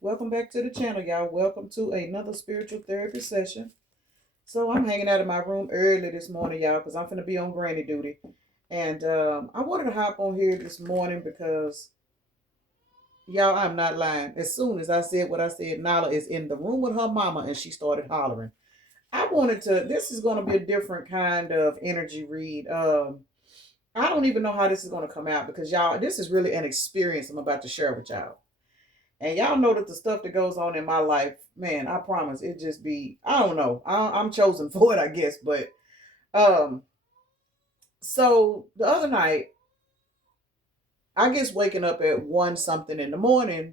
Welcome back to the channel, y'all. Welcome to another spiritual therapy session. So I'm hanging out in my room early this morning, y'all, because I'm finna be on granny duty. And I wanted to hop on here this morning because, y'all, I'm not lying. As soon as I said what I said, Nala is in the room with her mama and she started hollering. This is going to be a different kind of energy read. I don't even know how this is going to come out because, y'all, this is really an experience I'm about to share with y'all. And y'all know that the stuff that goes on in my life, man, I promise it just be, I don't know. I'm chosen for it, I guess. But um, so the other night, I guess waking up at one something in the morning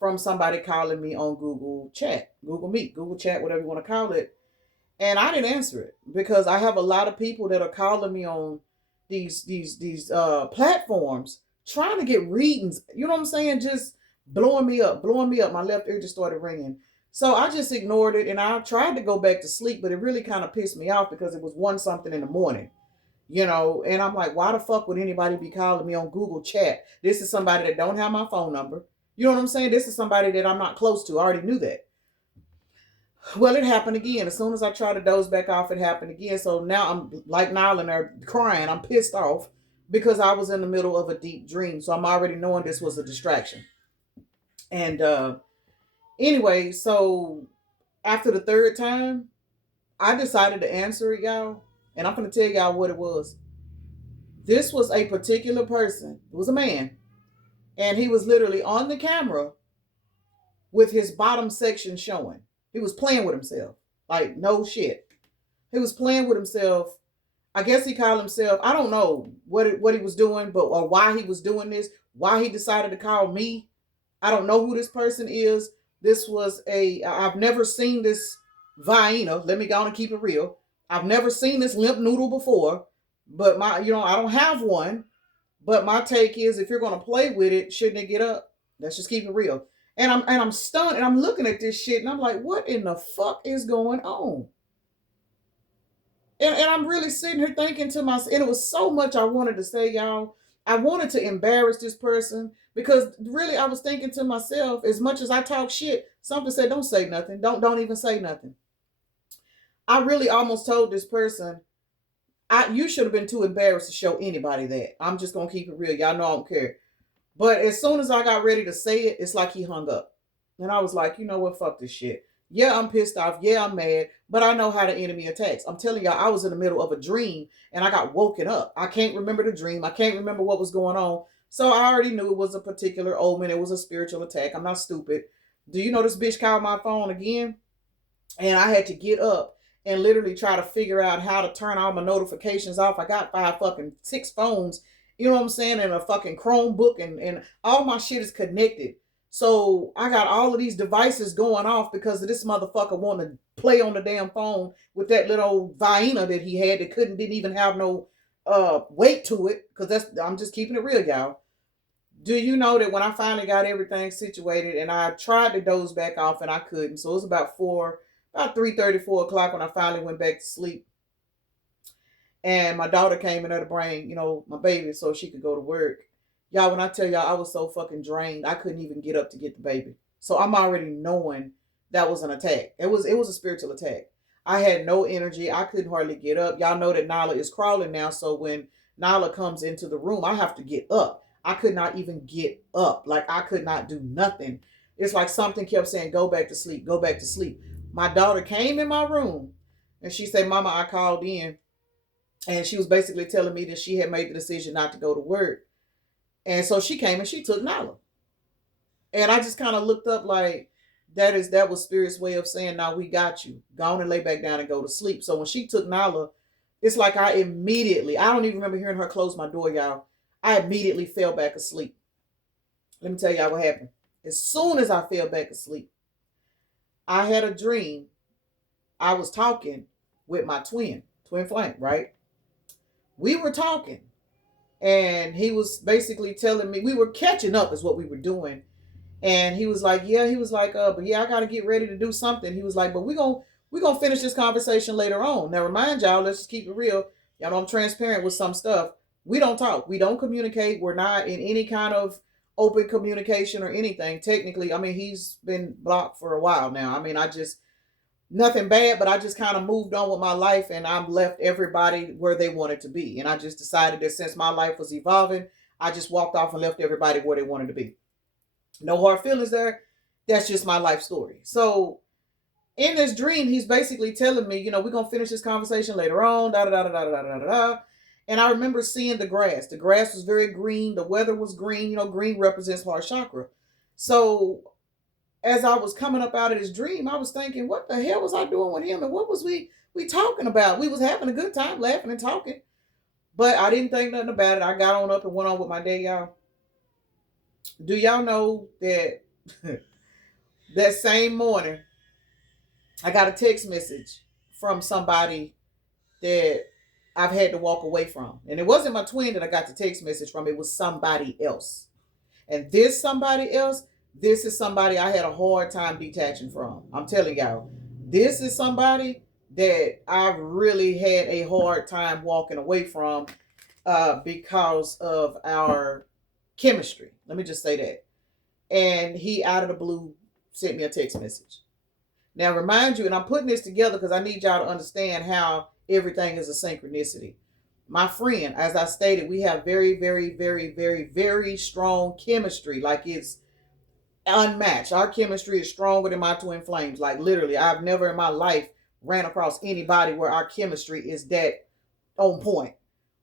from somebody calling me on Google Chat, Google Meet, Google Chat, whatever you want to call it. And I didn't answer it because I have a lot of people that are calling me on these platforms trying to get readings. You know what I'm saying? Just blowing me up, blowing me up. My left ear just started ringing. So I just ignored it and I tried to go back to sleep, but it really kind of pissed me off because it was one something in the morning, and I'm like, why the fuck would anybody be calling me on Google Chat? This is somebody that don't have my phone number. You know what I'm saying? This is somebody that I'm not close to. I already knew that. Well, it happened again. As soon as I tried to doze back off, it happened again. So now I'm like Nile and they're crying. I'm pissed off because I was in the middle of a deep dream. So I'm already knowing this was a distraction. And anyway, so after the third time, I decided to answer it, y'all. And I'm going to tell y'all what it was. This was a particular person. It was a man. And he was literally on the camera with his bottom section showing. He was playing with himself. Like, no shit. He was playing with himself. I guess he called himself, I don't know what he was doing, but or why he was doing this, why he decided to call me. I don't know who this person is. I've never seen this Vienna. Let me go and keep it real. I've never seen this limp noodle before, but I don't have one. But my take is if you're going to play with it, shouldn't it get up? Let's just keep it real. And I'm stunned and I'm looking at this shit and I'm like, what in the fuck is going on? And I'm really sitting here thinking to myself, and it was so much I wanted to say, y'all. I wanted to embarrass this person because really I was thinking to myself, as much as I talk shit, something said, don't say nothing. Don't even say nothing. I really almost told this person, you should have been too embarrassed to show anybody that. I'm just gonna keep it real. Y'all know I don't care. But as soon as I got ready to say it, it's like he hung up. And I was like, you know what, fuck this shit. Yeah, I'm pissed off. Yeah, I'm mad. But I know how the enemy attacks. I'm telling y'all, I was in the middle of a dream and I got woken up. I can't remember the dream. I can't remember what was going on. So I already knew it was a particular omen. It was a spiritual attack. I'm not stupid. Do you know this bitch called my phone again? And I had to get up and literally try to figure out how to turn all my notifications off. I got six phones, you know what I'm saying, and a fucking Chromebook, and all my shit is connected. So I got all of these devices going off because of this motherfucker wanting to play on the damn phone with that little Vienna that he had that didn't even have no weight to it. Because I'm just keeping it real, y'all. Do you know that when I finally got everything situated and I tried to doze back off and I couldn't? So it was about 3:30, 4 o'clock when I finally went back to sleep. And my daughter came in there to bring, my baby so she could go to work. Y'all, when I tell y'all I was so fucking drained, I couldn't even get up to get the baby. So I'm already knowing that was an attack. It was a spiritual attack. I had no energy. I couldn't hardly get up. Y'all know that Nala is crawling now. So when Nala comes into the room, I have to get up. I could not even get up. Like I could not do nothing. It's like something kept saying, go back to sleep, go back to sleep. My daughter came in my room and she said, Mama, I called in. And she was basically telling me that she had made the decision not to go to work. And so she came and she took Nala. And I just kind of looked up like, that was Spirit's way of saying, now we got you. Go on and lay back down and go to sleep. So when she took Nala, it's like I don't even remember hearing her close my door, y'all. I immediately fell back asleep. Let me tell y'all what happened. As soon as I fell back asleep, I had a dream. I was talking with my twin flame, right? We were talking. And he was basically telling me, we were catching up is what we were doing. And he was like, but yeah, I gotta get ready to do something. He was like, but we're gonna finish this conversation later on. Now remind y'all, let's just keep it real. Y'all know I'm transparent with some stuff. We don't talk. We don't communicate. We're not in any kind of open communication or anything. Technically, I mean, he's been blocked for a while now. I mean, nothing bad, but I just kind of moved on with my life, and I've left everybody where they wanted to be. And I just decided that since my life was evolving, I just walked off and left everybody where they wanted to be. No hard feelings there. That's just my life story. So in this dream, he's basically telling me, we're going to finish this conversation later on, da da da da da da da da da. And I remember seeing the grass. The grass was very green. The weather was green. Green represents heart chakra. So as I was coming up out of this dream, I was thinking, what the hell was I doing with him? And what was we talking about? We was having a good time laughing and talking. But I didn't think nothing about it. I got on up and went on with my day, y'all. Do y'all know that that same morning, I got a text message from somebody that I've had to walk away from. And it wasn't my twin that I got the text message from. It was somebody else. And this somebody else, this is somebody I had a hard time detaching from. I'm telling y'all, this is somebody that I really had a hard time walking away from because of our chemistry. Let me just say that. And he, out of the blue, sent me a text message. Now, remind you, and I'm putting this together because I need y'all to understand how everything is a synchronicity. My friend, as I stated, we have very, very, very, very, very strong chemistry. Like, it's unmatched. Our chemistry is stronger than my twin flames. Like, literally, I've never in my life ran across anybody where our chemistry is that on point.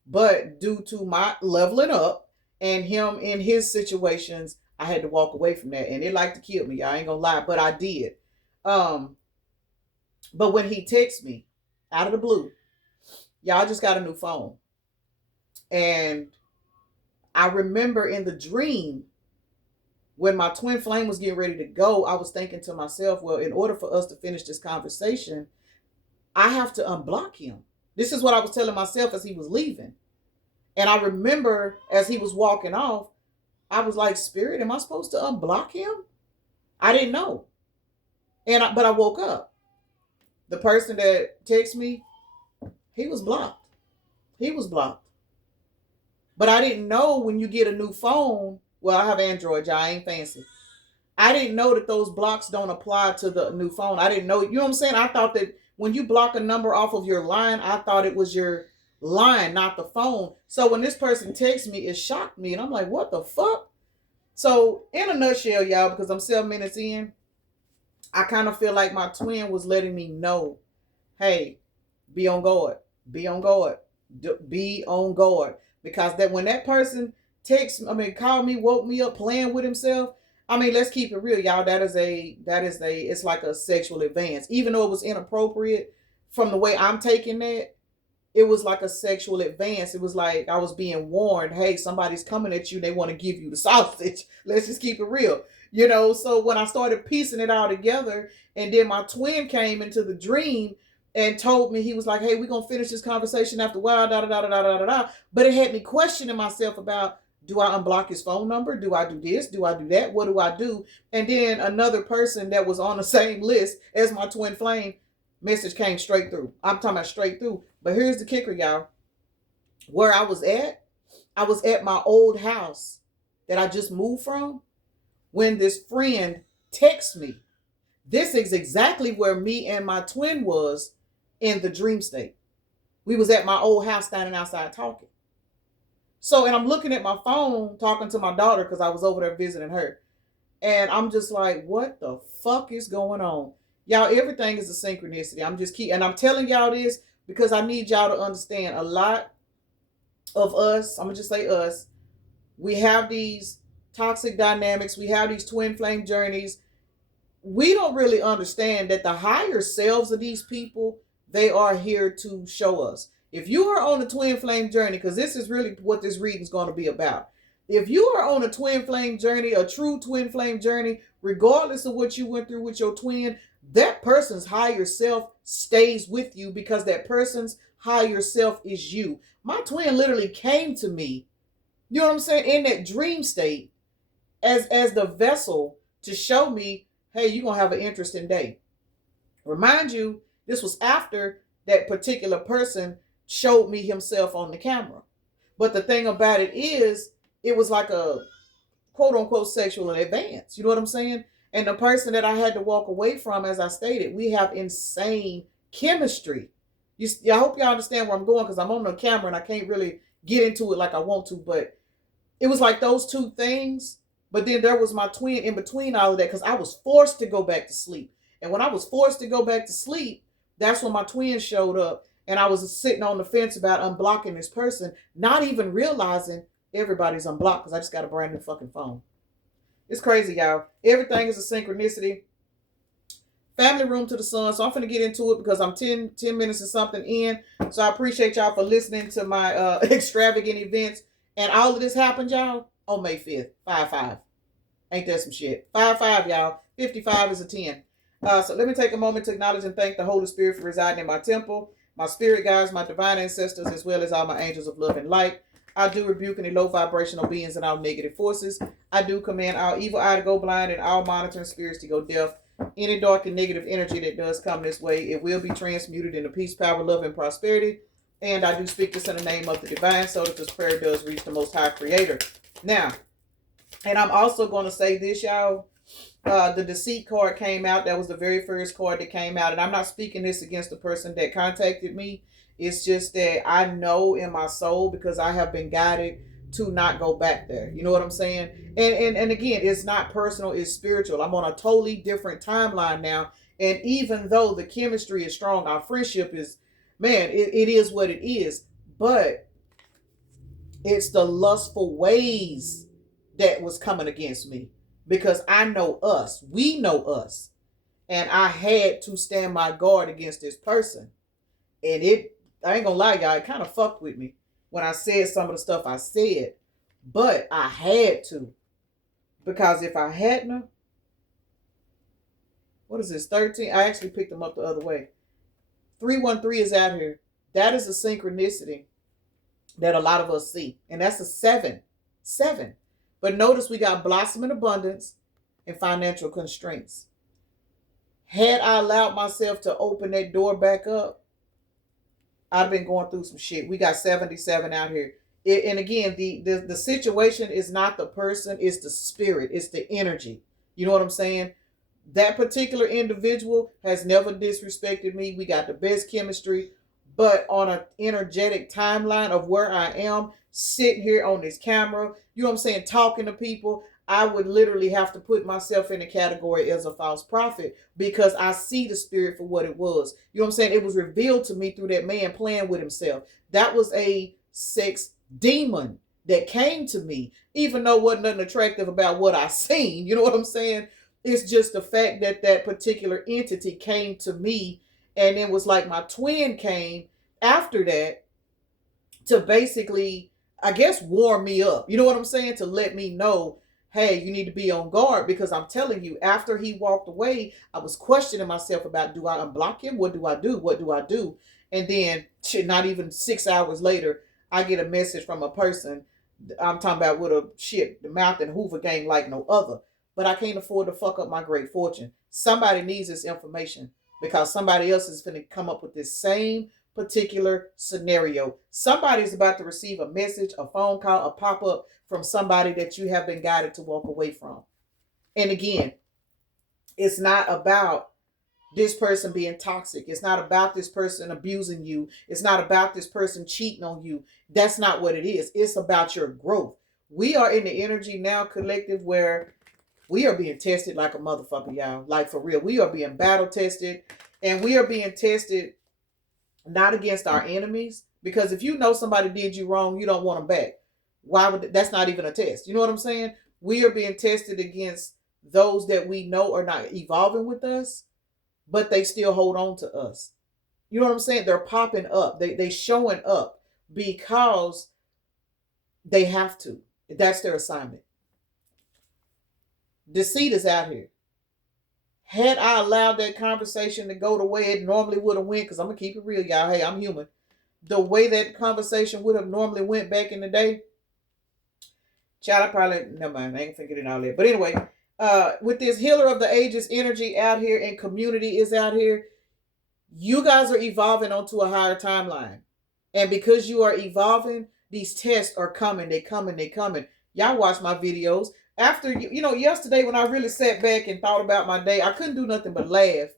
But due to my leveling up and him in his situations, I had to walk away from that. And it like to kill me. I ain't gonna lie, but I did. But when he texts me out of the blue, y'all, just got a new phone. And I remember in the dream, when my twin flame was getting ready to go, I was thinking to myself, well, in order for us to finish this conversation, I have to unblock him. This is what I was telling myself as he was leaving. And I remember as he was walking off, I was like, Spirit, am I supposed to unblock him? I didn't know. But I woke up. The person that texted me, he was blocked. He was blocked. But I didn't know when you get a new phone. Well, I have Android, y'all. I ain't fancy. I didn't know that those blocks don't apply to the new phone. I didn't know. You know what I'm saying? I thought that when you block a number off of your line, I thought it was your line, not the phone. So when this person texts me, it shocked me. And I'm like, what the fuck? So in a nutshell, y'all, because I'm 7 minutes in, I kind of feel like my twin was letting me know, hey, be on guard. Be on guard. Be on guard. Because that when that person called me, woke me up playing with himself. I mean, let's keep it real, y'all. It's like a sexual advance. Even though it was inappropriate, from the way I'm taking that, it was like a sexual advance. It was like I was being warned, hey, somebody's coming at you. They want to give you the sausage. Let's just keep it real. So when I started piecing it all together, and then my twin came into the dream and told me, he was like, hey, we're going to finish this conversation after a while, da da da da da da da. But it had me questioning myself about, do I unblock his phone number? Do I do this? Do I do that? What do I do? And then another person that was on the same list as my twin flame message came straight through. I'm talking about straight through. But here's the kicker, y'all. Where I was at my old house that I just moved from when this friend texted me. This is exactly where me and my twin was in the dream state. We was at my old house standing outside talking. So, and I'm looking at my phone talking to my daughter because I was over there visiting her. And I'm just like, what the fuck is going on? Y'all, everything is a synchronicity. And I'm telling y'all this because I need y'all to understand a lot of us, I'm going to just say us, we have these toxic dynamics. We have these twin flame journeys. We don't really understand that the higher selves of these people, they are here to show us. If you are on a twin flame journey, because this is really what this reading is going to be about. If you are on a twin flame journey, a true twin flame journey, regardless of what you went through with your twin, that person's higher self stays with you because that person's higher self is you. My twin literally came to me, you know what I'm saying, in that dream state as the vessel to show me, hey, you're going to have an interesting day. Remind you, this was after that particular person showed me himself on the camera. But the thing about it is, it was like a quote unquote sexual advance. You know what I'm saying? And the person that I had to walk away from, as I stated, we have insane chemistry. I hope y'all understand where I'm going, because I'm on the camera and I can't really get into it like I want to, but it was like those two things. But then there was my twin in between all of that, because I was forced to go back to sleep. And when I was forced to go back to sleep, that's when my twin showed up. And I was sitting on the fence about unblocking this person, not even realizing everybody's unblocked because I just got a brand new fucking phone. It's crazy, y'all. Everything is a synchronicity. Family room to the sun. So I'm finna get into it because I'm 10 minutes or something in. So I appreciate y'all for listening to my extravagant events. And all of this happened, y'all, on May 5th. 5-5. Ain't that some shit? 5-5, y'all. 55 is a 10. So let me take a moment to acknowledge and thank the Holy Spirit for residing in my temple, my spirit guides, my divine ancestors, as well as all my angels of love and light. I do rebuke any low vibrational beings and all negative forces. I do command all evil eye to go blind and all monitoring spirits to go deaf. Any dark and negative energy that does come this way, it will be transmuted into peace, power, love, and prosperity. And I do speak this in the name of the divine, so that this prayer does reach the Most High Creator. Now, and I'm also going to say this, y'all. The Deceit card came out. That was the very first card that came out. And I'm not speaking this against the person that contacted me. It's just that I know in my soul, because I have been guided to not go back there. You know what I'm saying? And again, it's not personal, it's spiritual. I'm on a totally different timeline now. And even though the chemistry is strong, our friendship is, man, it is what it is. But it's the lustful ways that was coming against me. Because I know us. We know us. And I had to stand my guard against this person. And I ain't gonna lie, y'all, it kind of fucked with me when I said some of the stuff I said. But I had to. Because if I hadn't, what is this, 13? I actually picked them up the other way. 313 is out here. That is a synchronicity that a lot of us see. And that's a 7. 7. But notice we got blossoming abundance and financial constraints. Had I allowed myself to open that door back up, I've been going through some shit. We got 77 out here. And again, the situation is not the person, it's the spirit, it's the energy. You know what I'm saying? That particular individual has never disrespected me. We got the best chemistry. But on an energetic timeline of where I am, sitting here on this camera, you know what I'm saying, talking to people, I would literally have to put myself in the category as a false prophet, because I see the spirit for what it was. You know what I'm saying? It was revealed to me through that man playing with himself. That was a sex demon that came to me, even though wasn't nothing attractive about what I seen. You know what I'm saying? It's just the fact that that particular entity came to me, and it was like my twin came after that to basically, I guess, warm me up. You know what I'm saying? To let me know, hey, you need to be on guard, because I'm telling you, after he walked away, I was questioning myself about, do I unblock him? What do I do? What do I do? And then, not even 6 hours later, I get a message from a person, I'm talking about with the mouth and Hoover gang like no other. But I can't afford to fuck up my great fortune. Somebody needs this information, because somebody else is going to come up with this same particular scenario. Somebody's about to receive a message, a phone call, a pop-up from somebody that you have been guided to walk away from. And again, it's not about this person being toxic. It's not about this person abusing you. It's not about this person cheating on you. That's not what it is. It's about your growth. We are in the energy now collective where we are being tested like a motherfucker, y'all. Like, for real. We are being battle tested, and we are being tested not against our enemies, because if you know somebody did you wrong, you don't want them back. Why would that's not even a test? You know what I'm saying? We are being tested against those that we know are not evolving with us, but they still hold on to us. You know what I'm saying? They're popping up. They showing up because they have to. That's their assignment. Deceit is out here. Had I allowed that conversation to go the way it normally would have went, because I'm going to keep it real, y'all. Hey, I'm human. The way that conversation would have normally went back in the day, child, I probably, never mind, I ain't thinking all that. But anyway, with this healer of the ages energy out here and community is out here, you guys are evolving onto a higher timeline. And because you are evolving, these tests are coming. They coming. Y'all watch my videos. After, yesterday when I really sat back and thought about my day, I couldn't do nothing but laugh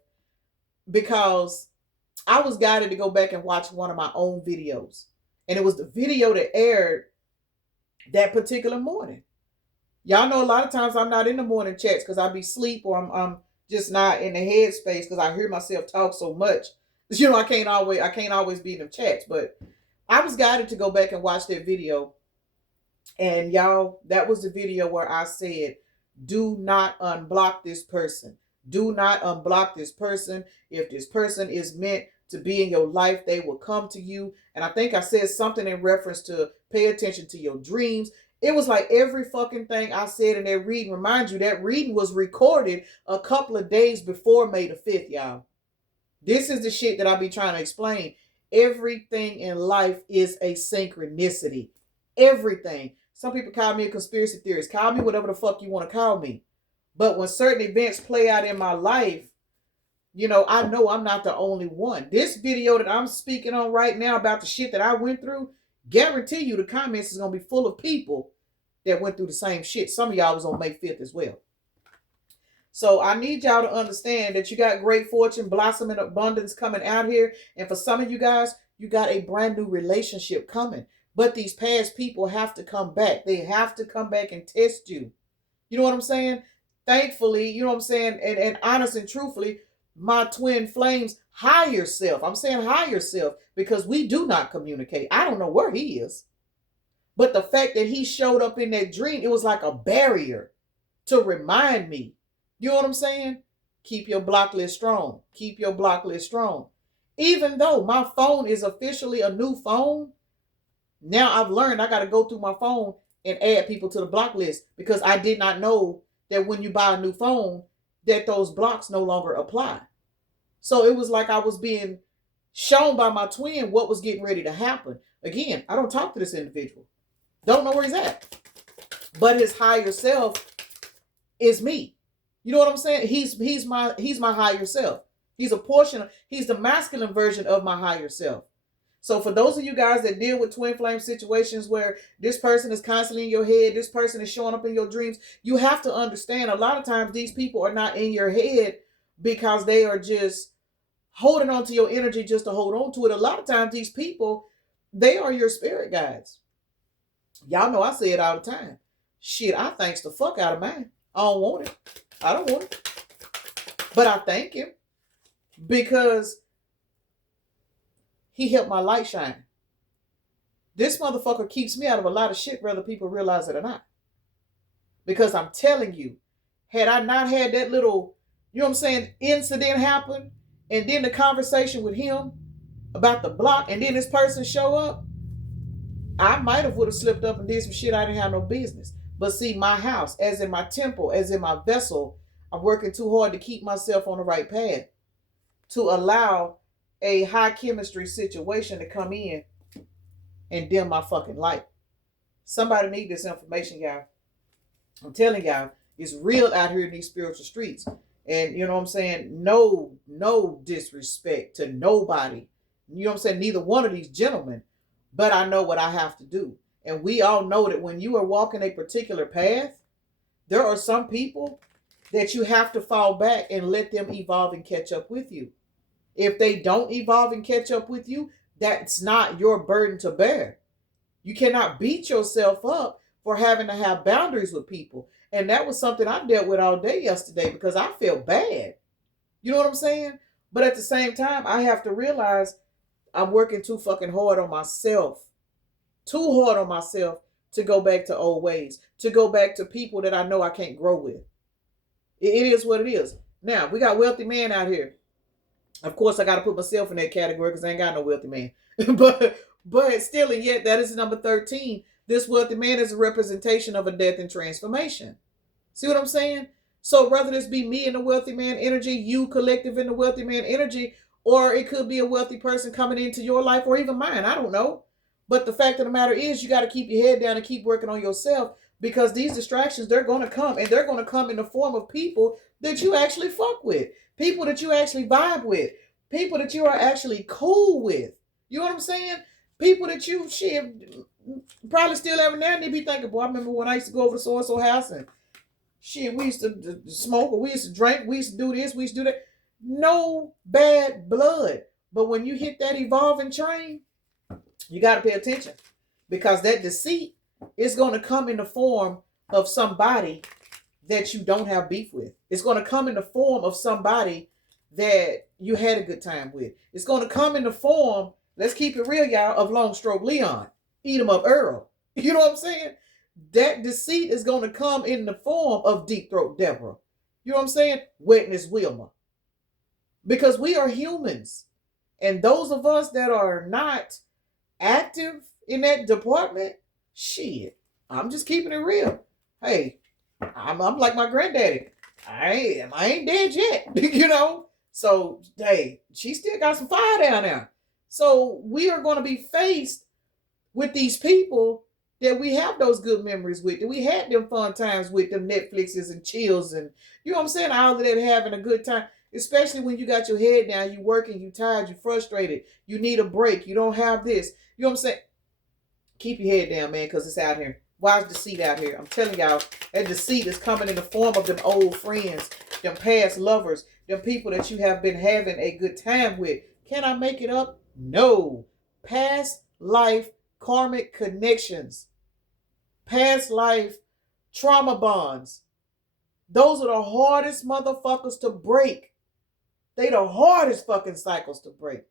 because I was guided to go back and watch one of my own videos. And it was the video that aired that particular morning. Y'all know a lot of times I'm not in the morning chats because I be asleep or I'm just not in the headspace because I hear myself talk so much. I can't always be in the chats. But I was guided to go back and watch that video. And y'all, that was the video where I said, do not unblock this person. Do not unblock this person. If this person is meant to be in your life, they will come to you. And I think I said something in reference to pay attention to your dreams. It was like every fucking thing I said in that reading. Remind you, that reading was recorded a couple of days before May the 5th, y'all. This is the shit that I be trying to explain. Everything in life is a synchronicity. Everything. Some people call me a conspiracy theorist. Call me whatever the fuck you want to call me. But when certain events play out in my life, I know I'm not the only one. This video that I'm speaking on right now about the shit that I went through, guarantee you the comments is going to be full of people that went through the same shit. Some of y'all was on May 5th as well. So I need y'all to understand that you got great fortune, blossom, and abundance coming out here. And for some of you guys, you got a brand new relationship coming. But these past people have to come back. They have to come back and test you. You know what I'm saying? Thankfully, you know what I'm saying? And honest and truthfully, my twin flames higher self. I'm saying higher self because we do not communicate. I don't know where he is. But the fact that he showed up in that dream, it was like a barrier to remind me. You know what I'm saying? Keep your block list strong. Keep your block list strong. Even though my phone is officially a new phone, now I've learned I got to go through my phone and add people to the block list because I did not know that when you buy a new phone, that those blocks no longer apply. So it was like I was being shown by my twin what was getting ready to happen. Again, I don't talk to this individual. Don't know where he's at. But his higher self is me. You know what I'm saying? He's my higher self. He's the masculine version of my higher self. So for those of you guys that deal with twin flame situations where this person is constantly in your head, this person is showing up in your dreams, you have to understand a lot of times these people are not in your head because they are just holding on to your energy just to hold on to it. A lot of times these people, they are your spirit guides. Y'all know I say it all the time. Shit, I thanks the fuck out of mine. I don't want it. I don't want it. But I thank him because he helped my light shine. This motherfucker keeps me out of a lot of shit, whether people realize it or not. Because I'm telling you, had I not had that little, incident happen, and then the conversation with him about the block, and then this person show up, I might have would have slipped up and did some shit I didn't have no business. But see, my house, as in my temple, as in my vessel, I'm working too hard to keep myself on the right path to allow a high chemistry situation to come in and dim my fucking light. Somebody need this information, y'all. I'm telling y'all, it's real out here in these spiritual streets. And you know what I'm saying? No disrespect to nobody. You know what I'm saying? Neither one of these gentlemen. But I know what I have to do. And we all know that when you are walking a particular path, there are some people that you have to fall back and let them evolve and catch up with you. If they don't evolve and catch up with you, that's not your burden to bear. You cannot beat yourself up for having to have boundaries with people. And that was something I dealt with all day yesterday because I felt bad. You know what I'm saying? But at the same time, I have to realize I'm working too fucking hard on myself. Too hard on myself to go back to old ways. To go back to people that I know I can't grow with. It is what it is. Now, we got wealthy men out here. Of course, I got to put myself in that category because I ain't got no wealthy man. but still, and yet, that is number 13. This wealthy man is a representation of a death and transformation. See what I'm saying? So whether this be me in the wealthy man energy, you collective in the wealthy man energy, or it could be a wealthy person coming into your life or even mine. I don't know. But the fact of the matter is you got to keep your head down and keep working on yourself because these distractions, they're going to come. And they're going to come in the form of people that you actually fuck with. People that you actually vibe with. People that you are actually cool with. You know what I'm saying? People that you probably still every now and then be thinking, boy, I remember when I used to go over to so-and-so house and Shit, we used to smoke, or we used to drink, we used to do this, we used to do that. No bad blood. But when you hit that evolving train, you got to pay attention, because that deceit is going to come in the form of somebody that you don't have beef with. It's going to come in the form of somebody that you had a good time with. It's going to come in the form, let's keep it real, y'all, of Long Stroke Leon, Eat 'em Up Earl. You know what I'm saying? That deceit is going to come in the form of Deep Throat Deborah. You know what I'm saying? Wetness Wilma. Because we are humans. And those of us that are not active in that department, shit, I'm just keeping it real. Hey, I'm like my granddaddy. I ain't dead yet, you know? So, hey, she still got some fire down there. So we are going to be faced with these people that we have those good memories with, that we had them fun times with, them Netflixes and chills and, you know what I'm saying, all of that, having a good time. Especially when you got your head down, you working, you tired, you frustrated, you need a break, you don't have this. You know what I'm saying? Keep your head down, man, because it's out here. Why is deceit out here? I'm telling y'all, that deceit is coming in the form of them old friends, them past lovers, them people that you have been having a good time with. Can I make it up? No. Past life karmic connections. Past life trauma bonds. Those are the hardest motherfuckers to break. They the hardest fucking cycles to break.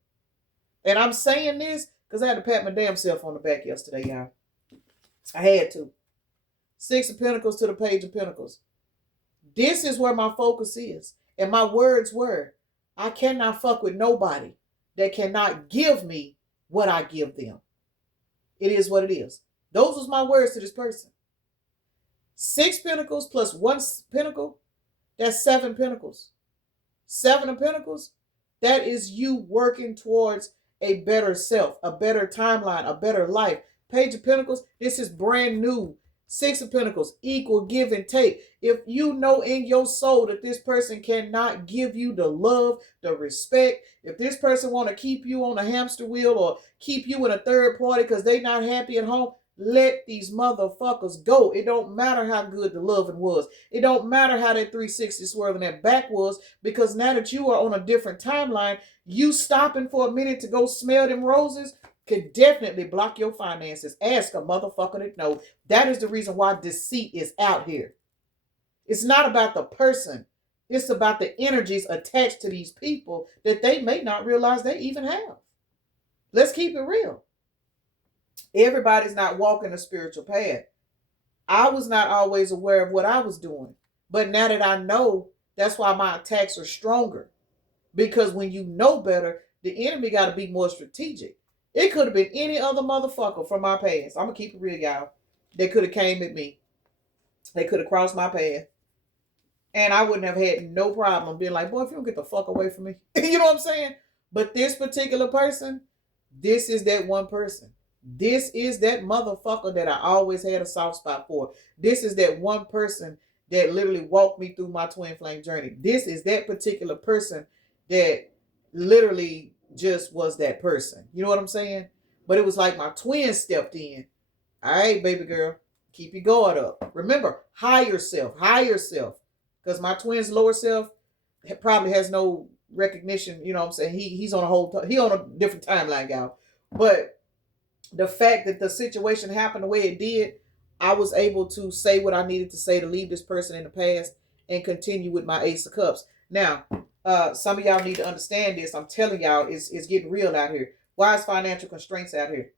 And I'm saying this because I had to pat my damn self on the back yesterday, y'all. I had to. 6 of Pentacles to the Page of Pentacles. This is where my focus is. And my words were, I cannot fuck with nobody that cannot give me what I give them. It is what it is. Those was my words to this person. 6 Pentacles plus 1 Pentacle, that's 7 Pentacles. 7 of Pentacles, that is you working towards a better self, a better timeline, a better life. Page of Pentacles, this is brand new. 6 of Pentacles, equal give and take. If you know in your soul that this person cannot give you the love, the respect, if this person want to keep you on a hamster wheel or keep you in a third party because they not happy at home, let these motherfuckers go. It don't matter how good the loving was. It don't matter how that 360 swerving that back was, because now that you are on a different timeline, you stopping for a minute to go smell them roses could definitely block your finances. Ask a motherfucker to know. That is the reason why deceit is out here. It's not about the person. It's about the energies attached to these people that they may not realize they even have. Let's keep it real. Everybody's not walking a spiritual path. I was not always aware of what I was doing. But now that I know, that's why my attacks are stronger. Because when you know better, the enemy got to be more strategic. It could have been any other motherfucker from my past. I'm going to keep it real, y'all. They could have came at me. They could have crossed my path. And I wouldn't have had no problem being like, boy, if you don't get the fuck away from me. You know what I'm saying? But this particular person, this is that one person. This is that motherfucker that I always had a soft spot for. This is that one person that literally walked me through my twin flame journey. This is that particular person that literally just was that person. You know what I'm saying? But it was like my twin stepped in. All right, baby girl, keep your guard up. Remember, higher self. Because my twin's lower self probably has no recognition. You know what I'm saying? He's on a different timeline, y'all. But the fact that the situation happened the way it did, I was able to say what I needed to say to leave this person in the past and continue with my Ace of Cups. Now, some of y'all need to understand this. I'm telling y'all, it's getting real out here. Why is financial constraints out here?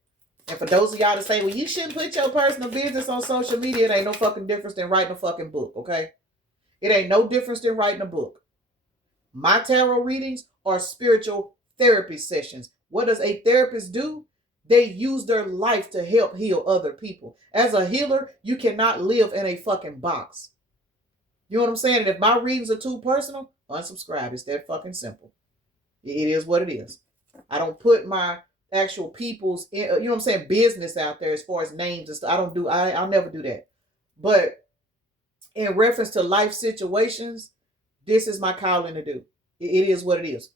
And for those of y'all to say, well, you shouldn't put your personal business on social media, it ain't no fucking difference than writing a fucking book, okay? It ain't no difference than writing a book. My tarot readings are spiritual therapy sessions. What does a therapist do? They use their life to help heal other people. As a healer, you cannot live in a fucking box. You know what I'm saying? And if my readings are too personal, unsubscribe. It's that fucking simple. It is what it is. I don't put my actual people's, you know what I'm saying, business out there as far as names and stuff. I'll never do that. But in reference to life situations, this is my calling to do. It is what it is.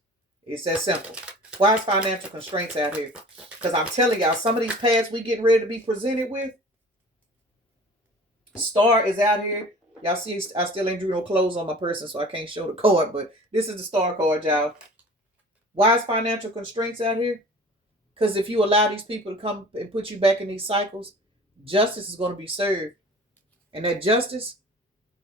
It's that simple. Why is financial constraints out here? Because I'm telling y'all, some of these paths we getting ready to be presented with, Star is out here. Y'all see, I still ain't drew no clothes on my person, so I can't show the card, but this is the star card, y'all. Why is financial constraints out here? Because if you allow these people to come and put you back in these cycles, justice is going to be served. And that justice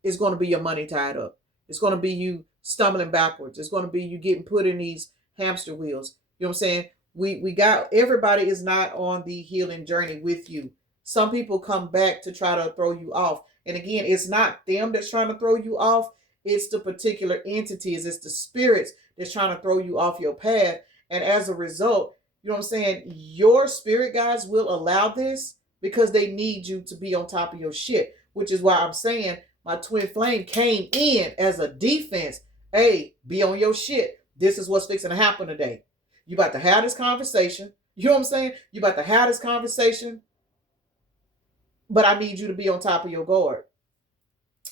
is going to be your money tied up. It's going to be you stumbling backwards. It's going to be you getting put in these hamster wheels. You know what I'm saying? We got, everybody is not on the healing journey with you. Some people come back to try to throw you off. And again, it's not them that's trying to throw you off. It's the particular entities. It's the spirits that's trying to throw you off your path. And as a result, you know what I'm saying? Your spirit guides will allow this because they need you to be on top of your shit, which is why I'm saying my twin flame came in as a defense. Hey, be on your shit. This is what's fixing to happen today. You about to have this conversation. You know what I'm saying? You about to have this conversation. But I need you to be on top of your guard.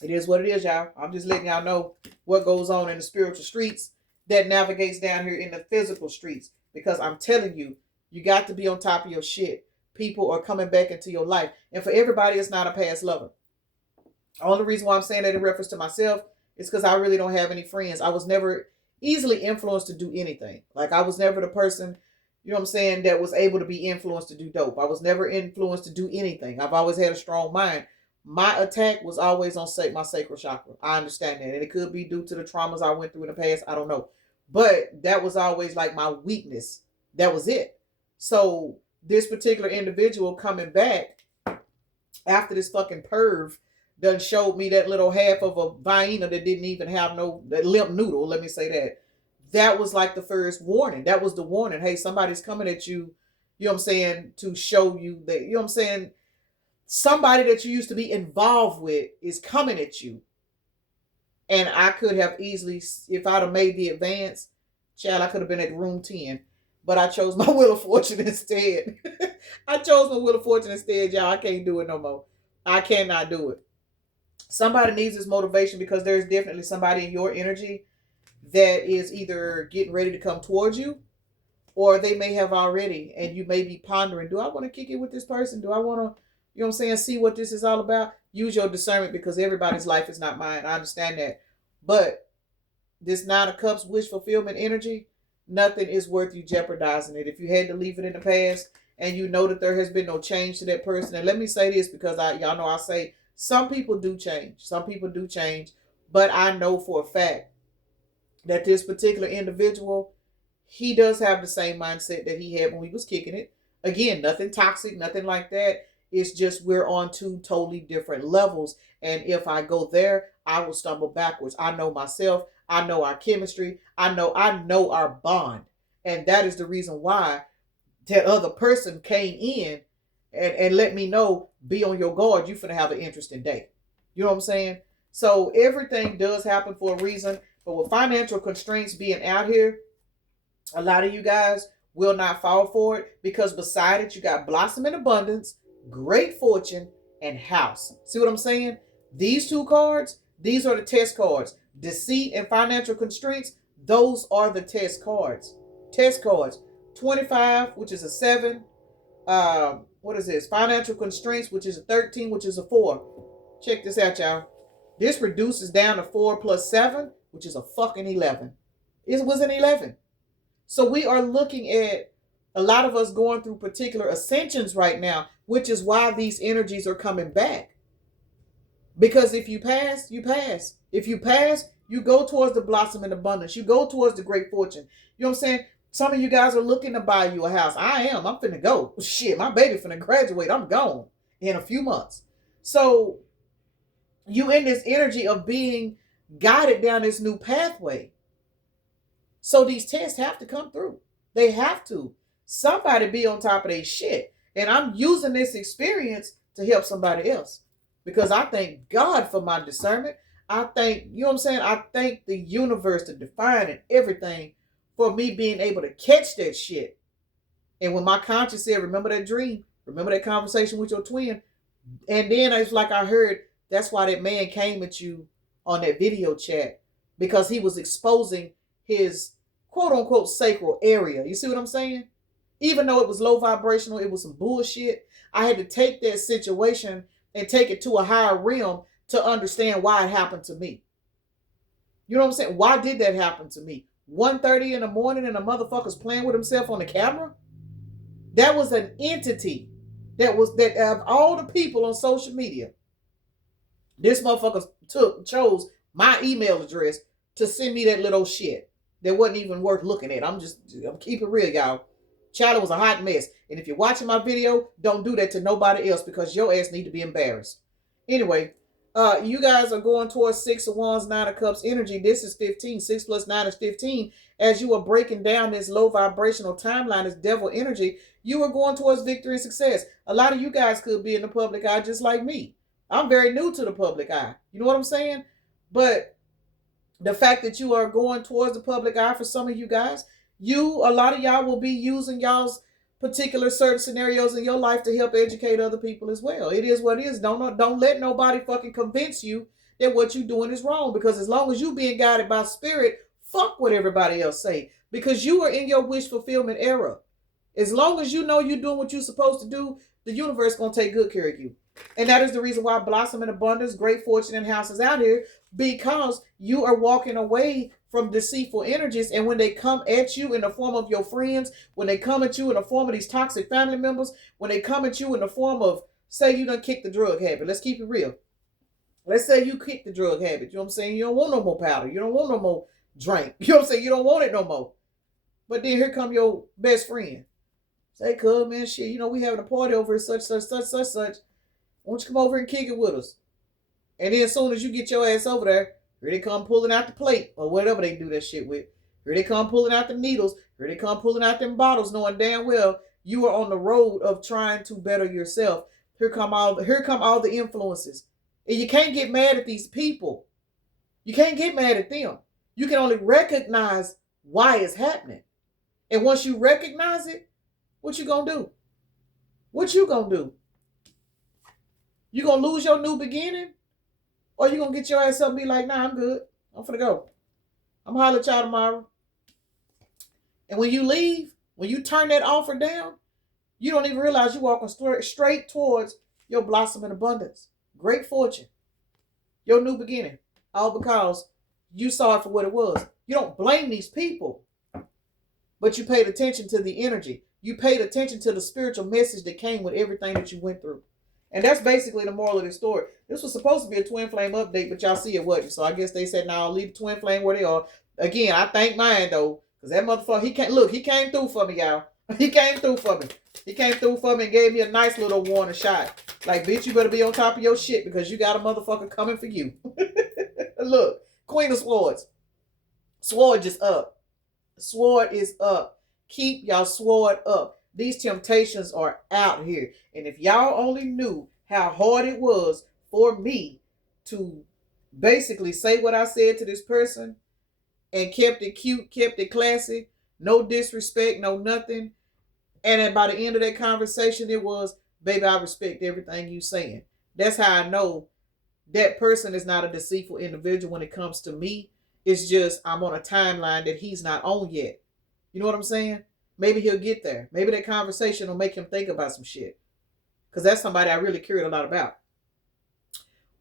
It is what it is, y'all. I'm just letting y'all know what goes on in the spiritual streets that navigates down here in the physical streets. Because I'm telling you, you got to be on top of your shit. People are coming back into your life. And for everybody, it's not a past lover. The only reason why I'm saying that in reference to myself is because I really don't have any friends. I was never easily influenced to do anything. Like, I was never the person, you know what I'm saying, that was able to be influenced to do dope. I was never influenced to do anything. I've always had a strong mind. My attack was always on my sacral chakra. I understand that. And it could be due to the traumas I went through in the past. I don't know. But that was always like my weakness. That was it. So this particular individual coming back after this fucking perv done showed me that little half of a hyena that didn't even have that limp noodle. Let me say that. That was like the first warning. That was the warning. Hey, somebody's coming at you, you know what I'm saying, to show you that, you know what I'm saying, somebody that you used to be involved with is coming at you. And I could have easily, if I'd have made the advance, child, I could have been at room 10. But I chose my Wheel of Fortune instead. I chose my Wheel of Fortune instead, y'all. I can't do it no more. I cannot do it. Somebody needs this motivation because there's definitely somebody in your energy that is either getting ready to come towards you, or they may have already, and you may be pondering, do I want to kick it with this person? Do I want to, you know what I'm saying, see what this is all about? Use your discernment because everybody's life is not mine. I understand that. But this 9 of Cups wish fulfillment energy, nothing is worth you jeopardizing it. If you had to leave it in the past and you know that there has been no change to that person, and let me say this because y'all know I say some people do change. Some people do change. But I know for a fact that this particular individual, he does have the same mindset that he had when he was kicking it. Again, nothing toxic, nothing like that. It's just we're on 2 totally different levels. And if I go there, I will stumble backwards. I know myself. I know our chemistry. I know our bond. And that is the reason why that other person came in and let me know, be on your guard. You're finna have an interesting day. You know what I'm saying? So everything does happen for a reason. But with financial constraints being out here, a lot of you guys will not fall for it because beside it, you got blossom in abundance, great fortune, and house. See what I'm saying? These 2 cards, these are the test cards. Deceit and financial constraints, those are the test cards. Test cards. 25, which is a 7. What is this? Financial constraints, which is a 13, which is a 4. Check this out, y'all. This reduces down to 4 plus 7, which is a fucking 11. It was an 11. So we are looking at a lot of us going through particular ascensions right now, which is why these energies are coming back. Because if you pass, you pass. If you pass, you go towards the blossom and abundance. You go towards the great fortune. You know what I'm saying? Some of you guys are looking to buy you a house. I am. I'm finna go. Shit, my baby finna graduate. I'm gone in a few months. So you in this energy of being guided down this new pathway. So these tests have to come through. They have to. Somebody be on top of their shit. And I'm using this experience to help somebody else. Because I thank God for my discernment. I thank, you know what I'm saying? I thank the universe, the divine and everything for me being able to catch that shit. And when my conscience said, remember that dream, remember that conversation with your twin. And then it's like I heard, that's why that man came at you on that video chat. Because he was exposing his quote unquote sacral area. You see what I'm saying? Even though it was low vibrational, it was some bullshit. I had to take that situation and take it to a higher realm to understand why it happened to me. You know what I'm saying? Why did that happen to me? 1:30 in the morning and a motherfucker's playing with himself on the camera? That was an entity that of all the people on social media, this motherfucker chose my email address to send me that little shit that wasn't even worth looking at. I'm keeping it real, y'all. Child, was a hot mess. And if you're watching my video, don't do that to nobody else because your ass need to be embarrassed. Anyway, you guys are going towards 6 of Wands, 9 of Cups energy. This is 15. 6 plus 9 is 15. As you are breaking down this low vibrational timeline, this devil energy, you are going towards victory and success. A lot of you guys could be in the public eye just like me. I'm very new to the public eye. You know what I'm saying? But the fact that you are going towards the public eye, for some of you guys, a lot of y'all will be using y'all's particular certain scenarios in your life to help educate other people as well. It is what it is. Don't let nobody fucking convince you that what you're doing is wrong, because as long as you being guided by spirit, fuck what everybody else say, because you are in your wish fulfillment era. As long as you know you're doing what you're supposed to do, the universe going to take good care of you. And that is the reason why blossom and abundance, great fortune and houses out here, because you are walking away from deceitful energies. And when they come at you in the form of your friends, when they come at you in the form of these toxic family members, when they come at you in the form of, say you done kick the drug habit. Let's keep it real. Let's say you kick the drug habit. You know what I'm saying? You don't want no more powder. You don't want no more drink. You know what I'm saying? You don't want it no more. But then here come your best friend. Say, cuz, man, shit, we having a party over here, such. Why don't you come over and kick it with us? And then as soon as you get your ass over there, here they come pulling out the plate or whatever they do that shit with. Here they come pulling out the needles. Here they come pulling out them bottles, knowing damn well you are on the road of trying to better yourself. Here come all the influences. And you can't get mad at these people. You can't get mad at them. You can only recognize why it's happening. And once you recognize it, what you gonna do? What you gonna do? You gonna lose your new beginning? Or you gonna get your ass up and be like, nah, I'm good. I'm finna go. I'm gonna holler at y'all tomorrow. And when you leave, when you turn that offer down, you don't even realize you're walking straight towards your blossom in abundance. Great fortune. Your new beginning. All because you saw it for what it was. You don't blame these people, but you paid attention to the energy. You paid attention to the spiritual message that came with everything that you went through. And that's basically the moral of the story. This was supposed to be a twin flame update, but y'all see it wasn't. So I guess they said, "Now leave the twin flame where they are." Again, I thank mine though, because that motherfucker, he came through for me, y'all. He came through for me. He came through for me and gave me a nice little warning shot. Like, bitch, you better be on top of your shit because you got a motherfucker coming for you. Look, Queen of Swords. Sword is up. Sword is up. Keep y'all sword up. These temptations are out here. And if y'all only knew how hard it was for me to basically say what I said to this person and kept it cute, kept it classy, no disrespect, no nothing. And then by the end of that conversation, it was, baby, I respect everything you saying. That's how I know that person is not a deceitful individual when it comes to me. It's just I'm on a timeline that he's not on yet. You know what I'm saying? Maybe he'll get there. Maybe that conversation will make him think about some shit. Because that's somebody I really cared a lot about.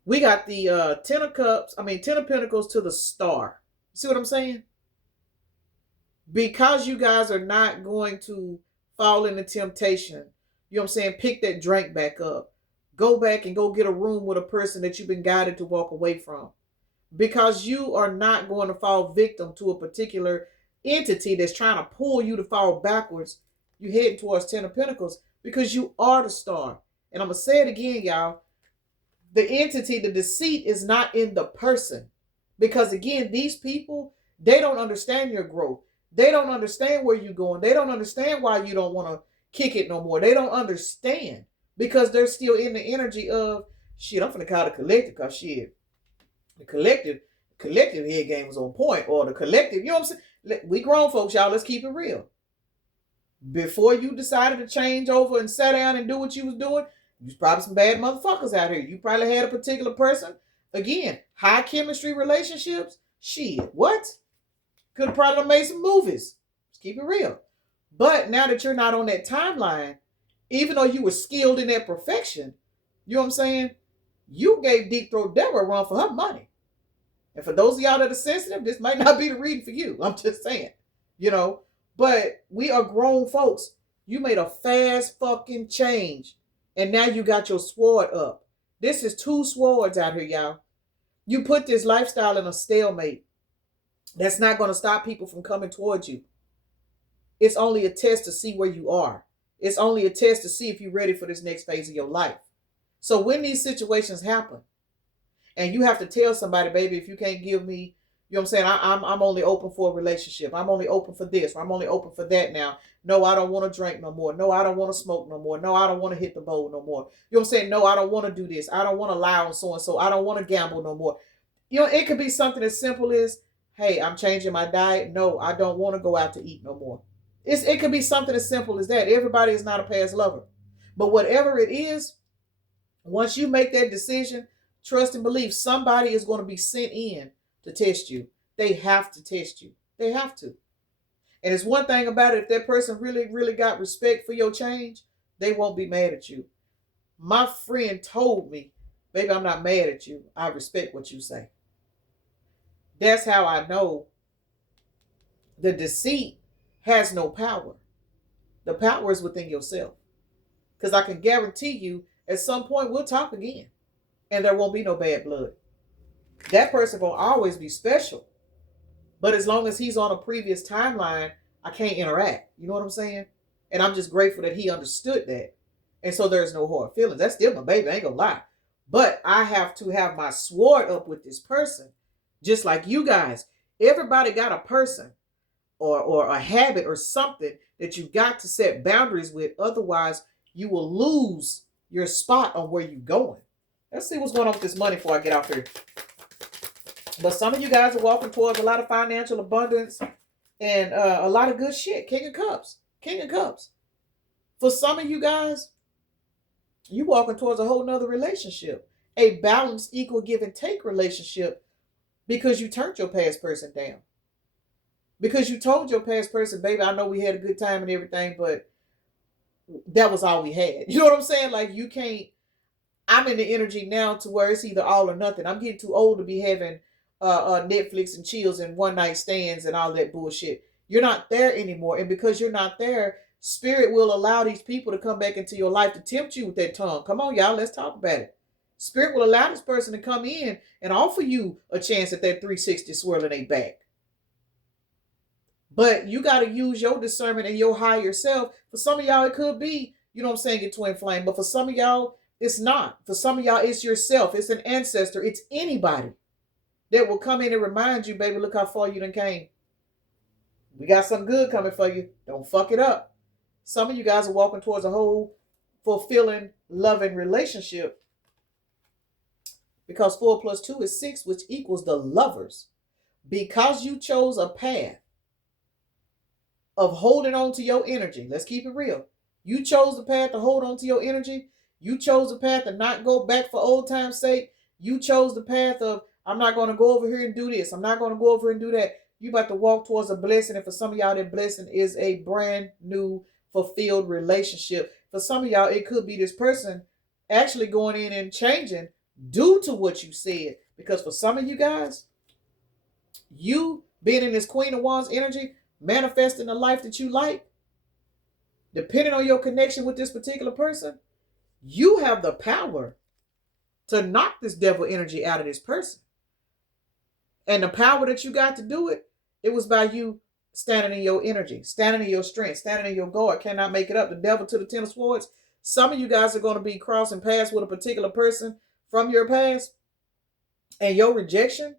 We got the 10 of Pentacles to the Star. See what I'm saying? Because you guys are not going to fall into temptation, you know what I'm saying? Pick that drink back up. Go back and go get a room with a person that you've been guided to walk away from. Because you are not going to fall victim to a particular entity that's trying to pull you to fall backwards. You're heading towards 10 of Pentacles because you are the star. And I'm going to say it again, y'all. The entity, the deceit is not in the person. Because again, these people, they don't understand your growth. They don't understand where you're going. They don't understand why you don't want to kick it no more. They don't understand because they're still in the energy of, shit, I'm finna call the collective because shit, the collective head game was on point. Or the collective, you know what I'm saying? We grown folks, y'all, let's keep it real. Before you decided to change over and sit down and do what you was doing, there's probably some bad motherfuckers out here. You probably had a particular person. Again, high chemistry relationships. Shit, what? Could have probably made some movies. Let's keep it real. But now that you're not on that timeline, even though you were skilled in that perfection, you know what I'm saying? You gave Deep Throat Deborah a run for her money. And for those of y'all that are sensitive, this might not be the reading for you. I'm just saying, you know. But we are grown folks. You made a fast fucking change. And now you got your sword up. This is 2 swords out here, y'all. You put this lifestyle in a stalemate. That's not going to stop people from coming towards you. It's only a test to see where you are. It's only a test to see if you're ready for this next phase of your life. So when these situations happen, and you have to tell somebody, baby, if you can't give me, you know what I'm saying, I'm only open for a relationship. I'm only open for this, or I'm only open for that now. No, I don't want to drink no more. No, I don't want to smoke no more. No, I don't want to hit the bowl no more. You know what I'm saying? No, I don't want to do this. I don't want to lie on so-and-so. I don't want to gamble no more. You know, it could be something as simple as, hey, I'm changing my diet. No, I don't want to go out to eat no more. It could be something as simple as that. Everybody is not a past lover. But whatever it is, once you make that decision, trust and believe somebody is going to be sent in to test you. They have to test you. They have to. And it's one thing about it, if that person really, really got respect for your change, they won't be mad at you. My friend told me, baby, I'm not mad at you. I respect what you say. That's how I know the deceit has no power. The power is within yourself. Because I can guarantee you, at some point, we'll talk again. And there won't be no bad blood. That person will always be special. But as long as he's on a previous timeline, I can't interact. You know what I'm saying? And I'm just grateful that he understood that. And so there's no hard feelings. That's still my baby. I ain't gonna lie. But I have to have my sword up with this person. Just like you guys. Everybody got a person or a habit or something that you got to set boundaries with. Otherwise, you will lose your spot on where you're going. Let's see what's going on with this money before I get out here. But some of you guys are walking towards a lot of financial abundance and a lot of good shit. King of Cups. King of Cups. For some of you guys, you walking towards a whole nother relationship. A balanced, equal give and take relationship because you turned your past person down. Because you told your past person, baby, I know we had a good time and everything, but that was all we had. You know what I'm saying? Like you can't, I'm in the energy now to where it's either all or nothing. I'm getting too old to be having Netflix and chills and one night stands and all that bullshit. You're not there anymore. And because you're not there, Spirit will allow these people to come back into your life to tempt you with that tongue. Come on, y'all, let's talk about it. Spirit will allow this person to come in and offer you a chance at that 360 swirling their back. But you got to use your discernment and your higher self. For some of y'all, it could be, you know what I'm saying, your twin flame. But for some of y'all, it's not. For some of y'all, it's yourself. It's an ancestor. It's anybody that will come in and remind you, baby, look how far you done came. We got something good coming for you. Don't fuck it up. Some of you guys are walking towards a whole fulfilling, loving relationship. Because 4 + 2 is 6, which equals the lovers. Because you chose a path of holding on to your energy. Let's keep it real. You chose the path to hold on to your energy. You chose the path to not go back for old time's sake. You chose the path of, I'm not going to go over here and do this. I'm not going to go over here and do that. You about to walk towards a blessing. And for some of y'all, that blessing is a brand new, fulfilled relationship. For some of y'all, it could be this person actually going in and changing due to what you said. Because for some of you guys, you being in this Queen of Wands energy, manifesting the life that you like, depending on your connection with this particular person, you have the power to knock this devil energy out of this person. And the power that you got to do it, it was by you standing in your energy, standing in your strength, standing in your guard. Cannot make it up. The devil to the 10 of swords. Some of you guys are going to be crossing paths with a particular person from your past, and your rejection,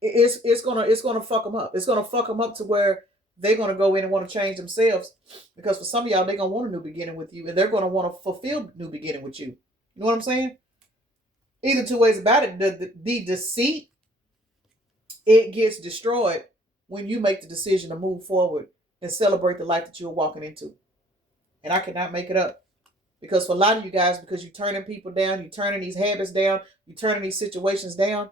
it's gonna fuck them up. It's gonna fuck them up to where they're gonna go in and want to change themselves. Because for some of y'all, they're gonna want a new beginning with you, and they're gonna want to fulfill new beginning with you. You know what I'm saying? Either two ways about it. The deceit, it gets destroyed when you make the decision to move forward and celebrate the life that you're walking into. And I cannot make it up. Because for a lot of you guys, because you're turning people down, you're turning these habits down, you're turning these situations down,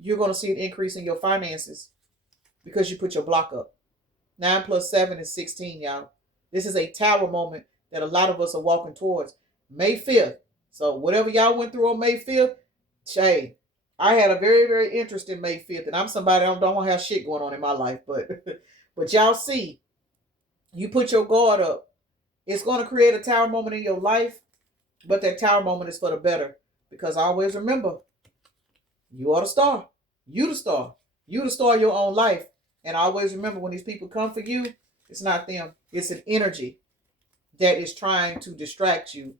you're going to see an increase in your finances because you put your block up. 9 + 7 is 16, y'all. This is a tower moment that a lot of us are walking towards. May 5th, So whatever y'all went through on May 5th, hey, I had a very, very interesting May 5th. And I'm somebody, I don't have shit going on in my life. But but y'all see, you put your guard up. It's going to create a tower moment in your life. But that tower moment is for the better. Because always remember, you are the star. You the star. You the star of your own life. And always remember, when these people come for you, it's not them. It's an energy that is trying to distract you.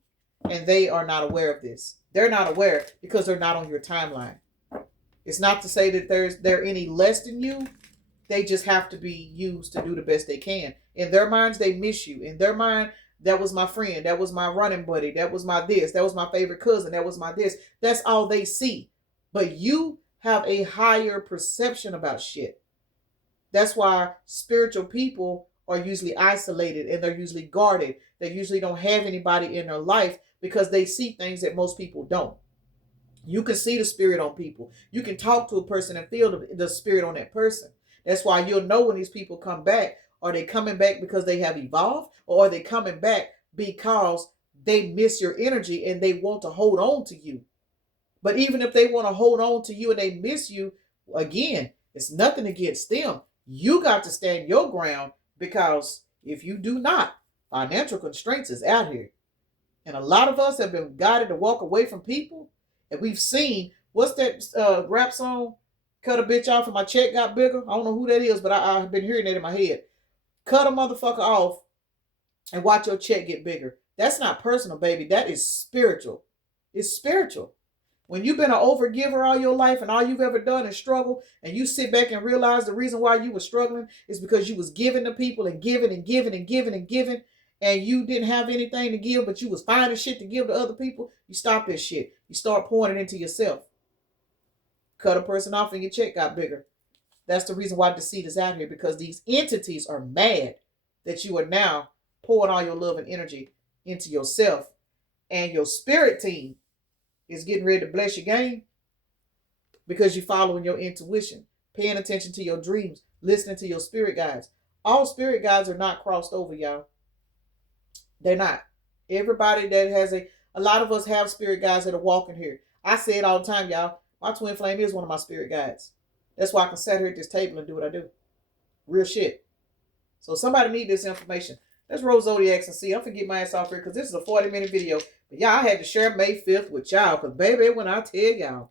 And they are not aware of this. They're not aware because they're not on your timeline. It's not to say that they're any less than you. They just have to be used to do the best they can. In their minds, they miss you. In their mind, that was my friend. That was my running buddy. That was my this. That was my favorite cousin. That was my this. That's all they see. But you have a higher perception about shit. That's why spiritual people are usually isolated and they're usually guarded. They usually don't have anybody in their life because they see things that most people don't. You can see the spirit on people. You can talk to a person and feel the spirit on that person. That's why you'll know when these people come back. Are they coming back because they have evolved? Or are they coming back because they miss your energy and they want to hold on to you? But even if they want to hold on to you and they miss you, again, it's nothing against them. You got to stand your ground, because if you do not, financial constraints is out here. And a lot of us have been guided to walk away from people. And we've seen, what's that rap song? Cut a bitch off and my check got bigger. I don't know who that is, but I've been hearing that in my head. Cut a motherfucker off and watch your check get bigger. That's not personal, baby. That is spiritual. It's spiritual. When you've been an overgiver all your life and all you've ever done is struggle, and you sit back and realize the reason why you were struggling is because you was giving to people and giving and giving and giving and giving, and you didn't have anything to give, but you was finding shit to give to other people, you stop this shit. You start pouring it into yourself. Cut a person off and your check got bigger. That's the reason why deceit is out here, because these entities are mad that you are now pouring all your love and energy into yourself, and your spirit team is getting ready to bless your game because you're following your intuition, paying attention to your dreams, listening to your spirit guides. All spirit guides are not crossed over, y'all. They're not. Everybody that has a lot of us have spirit guides that are walking here. I say it all the time, y'all. My twin flame is one of my spirit guides. That's why I can sit here at this table and do what I do. Real shit. So somebody need this information. Let's roll Zodiacs and see. I'm going to get my ass off here because this is a 40-minute video. But y'all, I had to share May 5th with y'all. Because baby, when I tell y'all,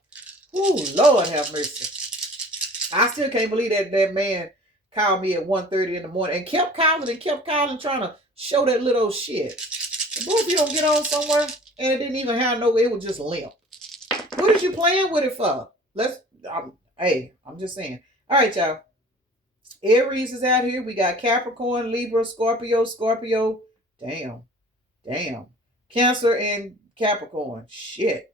oh Lord have mercy. I still can't believe that man called me at 1:30 in the morning and kept calling trying to show that little shit. And boy, if you don't get on somewhere and it didn't even have no, it was just limp. What is you playing with it for? I'm just saying. All right, y'all. Aries is out here. We got Capricorn, Libra, Scorpio. Damn. Cancer and Capricorn. Shit.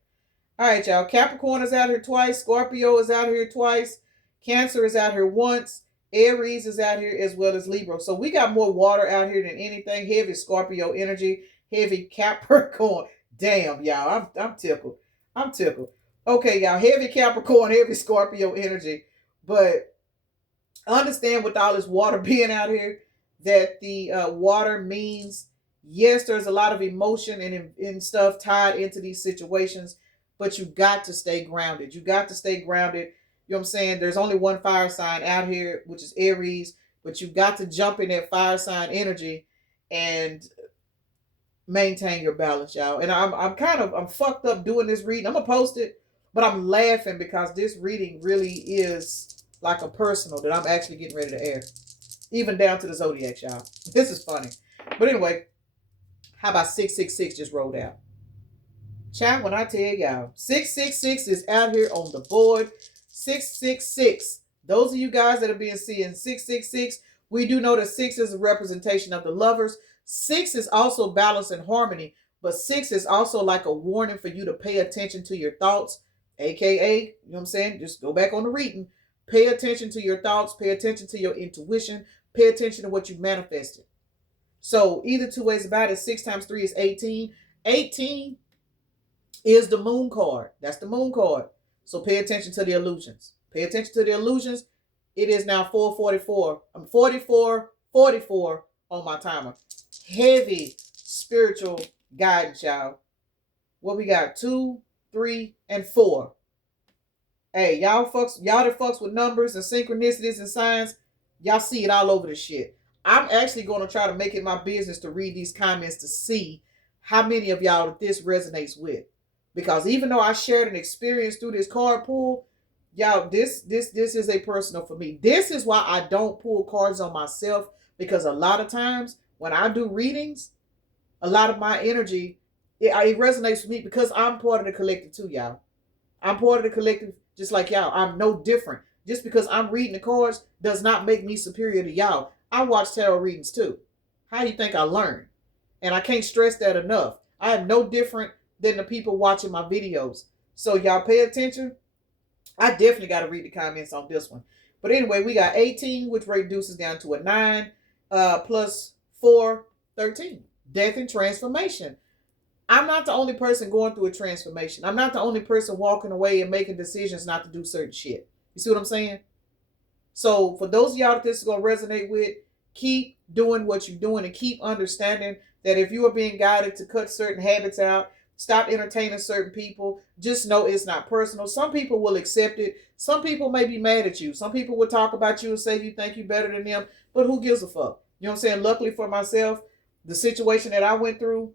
All right, y'all. Capricorn is out here twice. Scorpio is out here twice. Cancer is out here once. Aries is out here as well as Libra. So we got more water out here than anything. Heavy Scorpio energy. Heavy Capricorn. Damn, y'all. I'm tickled. Okay, y'all. Heavy Capricorn, heavy Scorpio energy. But understand, with all this water being out here, that the water means, yes, there's a lot of emotion and stuff tied into these situations, but you got to stay grounded. You got to stay grounded. You know what I'm saying? There's only one fire sign out here, which is Aries, but you've got to jump in that fire sign energy and maintain your balance, y'all. And I'm fucked up doing this reading. I'm gonna post it, but I'm laughing because this reading really is like a personal that I'm actually getting ready to air, even down to the Zodiac, y'all. This is funny. But anyway, how about 666 just rolled out? Child, when I tell y'all, 666 is out here on the board. 666. Those of you guys that have been seeing 666, we do know that 6 is a representation of the lovers. 6 is also balance and harmony, but 6 is also like a warning for you to pay attention to your thoughts, aka, you know what I'm saying? Just go back on the reading. Pay attention to your thoughts, pay attention to your intuition, pay attention to what you manifested. So either two ways about it, 6 times 3 is 18. 18 is the moon card. That's the moon card. So pay attention to the illusions. Pay attention to the illusions. It is now 4:44. I'm 44 on my timer. Heavy spiritual guidance, y'all. What we got? 2, 3, and 4. Hey, y'all that fucks with numbers and synchronicities and signs, y'all see it all over the shit. I'm actually going to try to make it my business to read these comments to see how many of y'all this resonates with. Because even though I shared an experience through this card pool, y'all, this is a personal for me. This is why I don't pull cards on myself, because a lot of times when I do readings, a lot of my energy, it resonates with me because I'm part of the collective too, y'all. I'm part of the collective just like y'all. I'm no different. Just because I'm reading the cards does not make me superior to y'all. I watch tarot readings too. How do you think I learn? And I can't stress that enough. I am no different than the people watching my videos. So y'all pay attention. I definitely got to read the comments on this one. But anyway, we got 18, which reduces down to a 9, plus 4, 13. Death and transformation. I'm not the only person going through a transformation. I'm not the only person walking away and making decisions not to do certain shit. You see what I'm saying? So for those of y'all that this is going to resonate with, keep doing what you're doing and keep understanding that if you are being guided to cut certain habits out, stop entertaining certain people, just know it's not personal. Some people will accept it. Some people may be mad at you. Some people will talk about you and say you think you're better than them, but who gives a fuck? You know what I'm saying? Luckily for myself, the situation that I went through,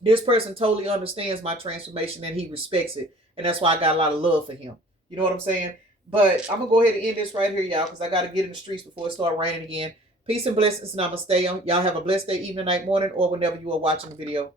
this person totally understands my transformation and he respects it. And that's why I got a lot of love for him. You know what I'm saying? But I'm going to go ahead and end this right here, y'all, because I got to get in the streets before it starts raining again. Peace and blessings, and namaste. Y'all have a blessed day, evening, night, morning, or whenever you are watching the video.